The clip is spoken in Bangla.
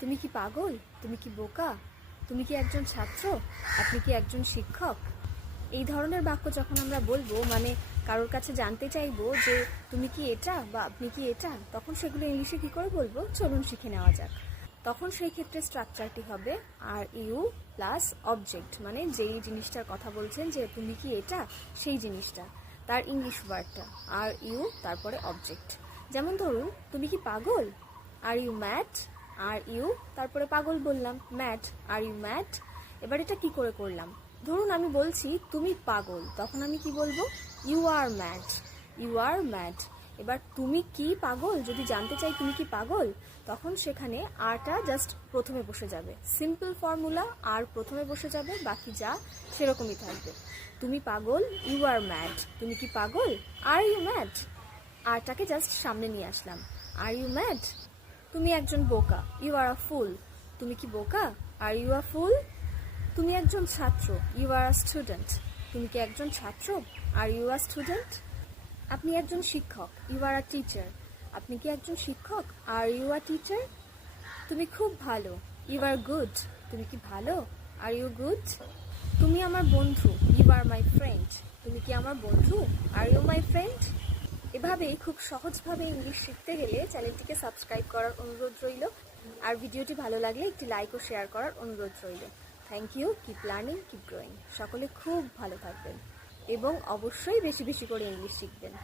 তুমি কি পাগল? তুমি কি বোকা? তুমি কি একজন ছাত্র? আপনি কি একজন শিক্ষক? এই ধরনের বাক্য যখন আমরা বলবো, মানে কারোর কাছে জানতে চাইবো যে তুমি কি এটা বা আপনি কি এটা, তখন সেগুলো ইংলিশে কি করে বলবো চলুন শিখে নেওয়া যাক। তখন সেই ক্ষেত্রে স্ট্রাকচারটি হবে আর ইউ প্লাস অবজেক্ট, মানে যেই জিনিসটার কথা বলছেন যে তুমি কি এটা, সেই জিনিসটা তার ইংলিশ ওয়ার্ডটা আর ইউ তারপরে অবজেক্ট। যেমন ধরুন, তুমি কি পাগল? Are you mad? Are you তারপরে পাগল বললাম, ম্যাড, আর ইউ ম্যাড। এবার এটা কি করে করলাম? ধরুন আমি বলছি তুমি পাগল, তখন আমি কি বলবো? You are mad, you are mad. এবার তুমি কি পাগল যদি জানতে চাই তুমি কি পাগল, তখন সেখানে আরটা জাস্ট প্রথমে বসে যাবে, সিম্পল ফর্মুলা, আর প্রথমে বসে যাবে, বাকি যা সেরকমই থাকবে। তুমি পাগল, ইউ আর ম্যাড। তুমি কি পাগল? Are you mad. আরটাকে জাস্ট সামনে নিয়ে আসলাম, আর ইউ ম্যাড। তুমি একজন বোকা, ইউ আর আ ফুল। তুমি কি বোকা? আর ইউ আ ফুল। তুমি একজন ছাত্র, ইউ আর আ স্টুডেন্ট। তুমি কি একজন ছাত্র? Are you are student. আপনি একজন শিক্ষক, ইউ আর আ টিচার। আপনি কি একজন শিক্ষক? Are you are teacher. তুমি খুব ভালো, ইউ আর গুড। তুমি কি ভালো? Are you good. তুমি আমার বন্ধু, ইউ আর মাই ফ্রেন্ড। তুমি কি আমার বন্ধু? Are you my friend. এভাবেই খুব সহজভাবে ইংলিশ শিখতে গেলে চ্যানেলটিকে সাবস্ক্রাইব করার অনুরোধ রইল, আর ভিডিওটি ভালো লাগলে একটি লাইক ও শেয়ার করার অনুরোধ রইল। Thank you. Keep learning, keep growing. সকলে খুব ভালো থাকবেন এবং অবশ্যই বেশি বেশি করে ইংলিশ শিখবেন।